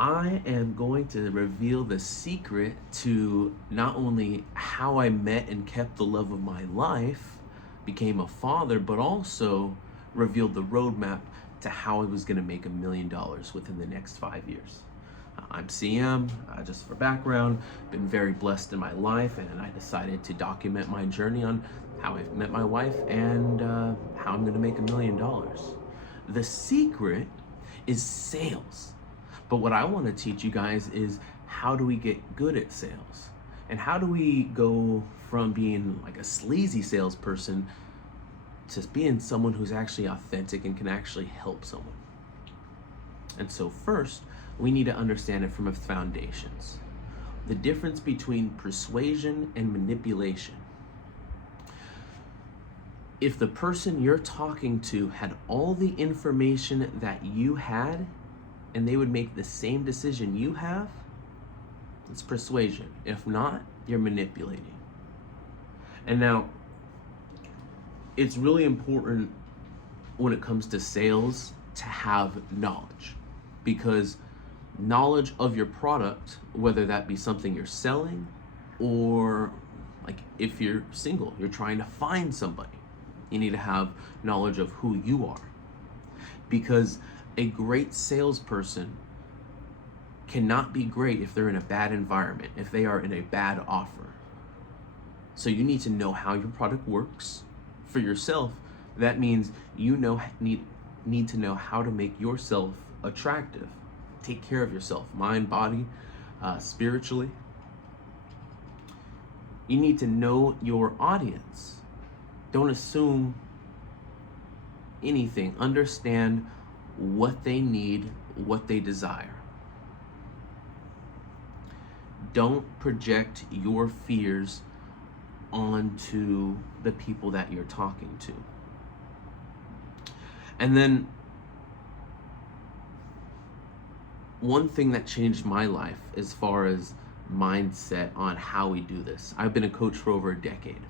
I am going to reveal the secret to not only how I met and kept the love of my life, became a father, but also revealed the roadmap to how I was going to make $1 million within the next 5 years. I'm CM, just for background, been very blessed in my life, and I decided to document my journey on how I met my wife and how I'm going to make $1 million. The secret is sales. But what I want to teach you guys is how do we get good at sales? And how do we go from being like a sleazy salesperson to being someone who's actually authentic and can actually help someone? And so first, we need to understand it from its foundations. The difference between persuasion and manipulation. If the person you're talking to had all the information that you had, and they would make the same decision you have, it's persuasion. If not, you're manipulating. And now, it's really important when it comes to sales to have knowledge, because knowledge of your product, whether that be something you're selling or like if you're single, you're trying to find somebody, you need to have knowledge of who you are. Because a great salesperson cannot be great if they're in a bad environment, if they are in a bad offer. So you need to know how your product works. For yourself, that means you need to know how to make yourself attractive. Take care of yourself, mind, body, spiritually. You need to know your audience. Don't assume anything. Understand what they need, what they desire. Don't project your fears onto the people that you're talking to. And then one thing that changed my life as far as mindset on how we do this. I've been a coach for over a decade.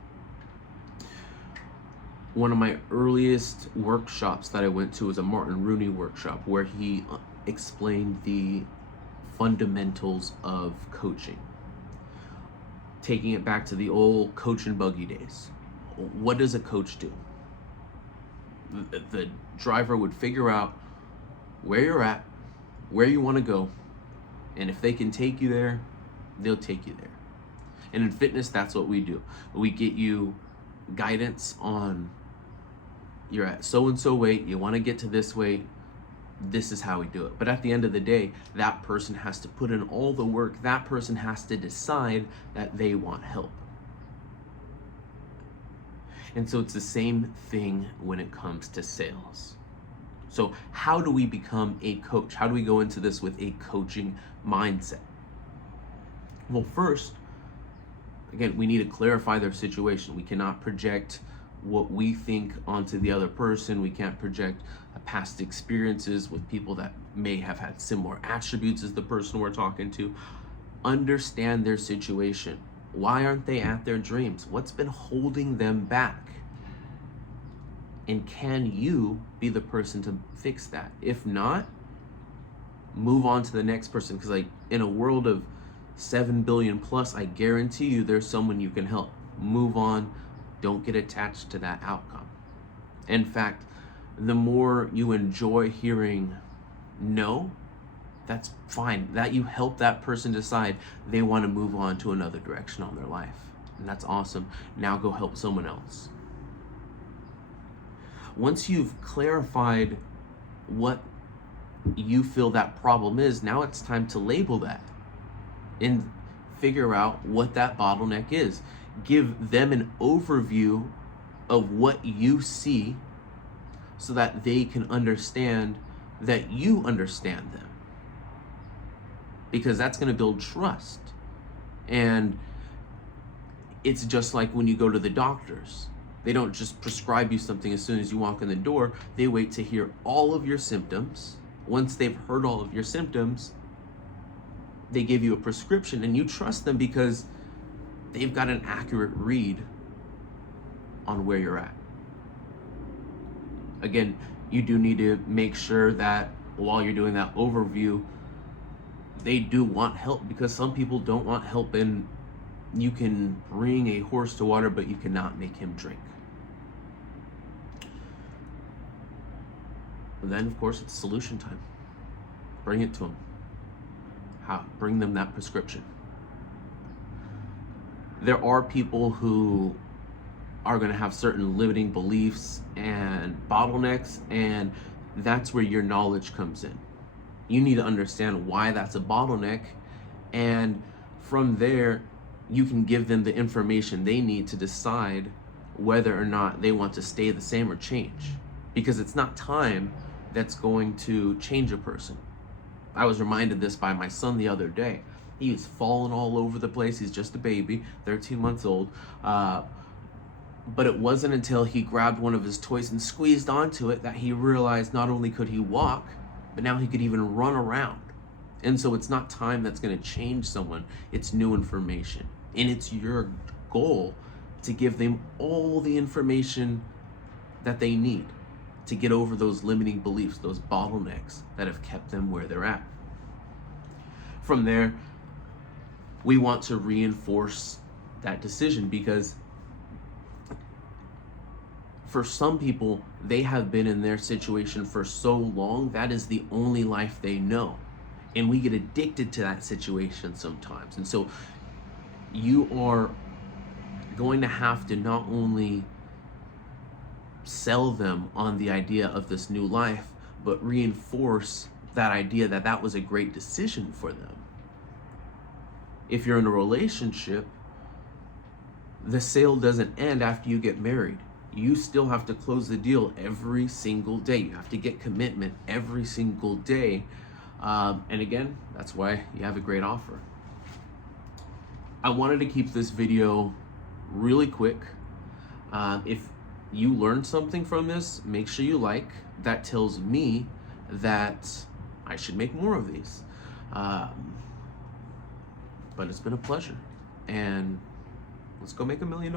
One of my earliest workshops that I went to was a Martin Rooney workshop where he explained the fundamentals of coaching. Taking it back to the old coach and buggy days. What does a coach do? The driver would figure out where you're at, where you want to go, and if they can take you there, they'll take you there. And in fitness, that's what we do. We get you guidance on, you're at so-and-so weight, you want to get to this weight, this is how we do it. But at the end of the day, that person has to put in all the work. That person has to decide that they want help. And so it's the same thing when it comes to sales. So how do we become a coach? How do we go into this with a coaching mindset? Well, first, again, we need to clarify their situation. We cannot project what we think onto the other person. We can't project past experiences with people that may have had similar attributes as the person we're talking to. Understand their situation. Why aren't they at their dreams? What's been holding them back? And can you be the person to fix that? If not, move on to the next person, because like in a world of 7 billion plus, I guarantee you there's someone you can help. Move on. Don't get attached to that outcome. In fact, the more you enjoy hearing no, that's fine. That you help that person decide they want to move on to another direction on their life. And that's awesome. Now go help someone else. Once you've clarified what you feel that problem is, now it's time to label that and figure out what that bottleneck is. Give them an overview of what you see so that they can understand that you understand them. Because that's going to build trust. And it's just like when you go to the doctors. They don't just prescribe you something as soon as you walk in the door. They wait to hear all of your symptoms. Once they've heard all of your symptoms, they give you a prescription, and you trust them because they've got an accurate read on where you're at. Again, you do need to make sure that while you're doing that overview, they do want help, because some people don't want help, and you can bring a horse to water, but you cannot make him drink. And then, of course, it's solution time. Bring it to them. Bring them that prescription. There are people who are going to have certain limiting beliefs and bottlenecks, and that's where your knowledge comes in. You need to understand why that's a bottleneck, and from there, you can give them the information they need to decide whether or not they want to stay the same or change. Because it's not time that's going to change a person. I was reminded this by my son the other day. He was falling all over the place. He's just a baby, 13 months old. But it wasn't until he grabbed one of his toys and squeezed onto it that he realized not only could he walk, but now he could even run around. And so it's not time that's going to change someone. It's new information. And it's your goal to give them all the information that they need to get over those limiting beliefs, those bottlenecks that have kept them where they're at. From there, we want to reinforce that decision, because for some people, they have been in their situation for so long, that is the only life they know. And we get addicted to that situation sometimes. And so you are going to have to not only sell them on the idea of this new life, but reinforce that idea that that was a great decision for them. If you're in a relationship, the sale doesn't end after you get married. You still have to close the deal every single day. You have to get commitment every single day. And again, that's why you have a great offer. I wanted to keep this video really quick. If you learned something from this, make sure you like. That tells me that I should make more of these. But it's been a pleasure. And let's go make $1 million.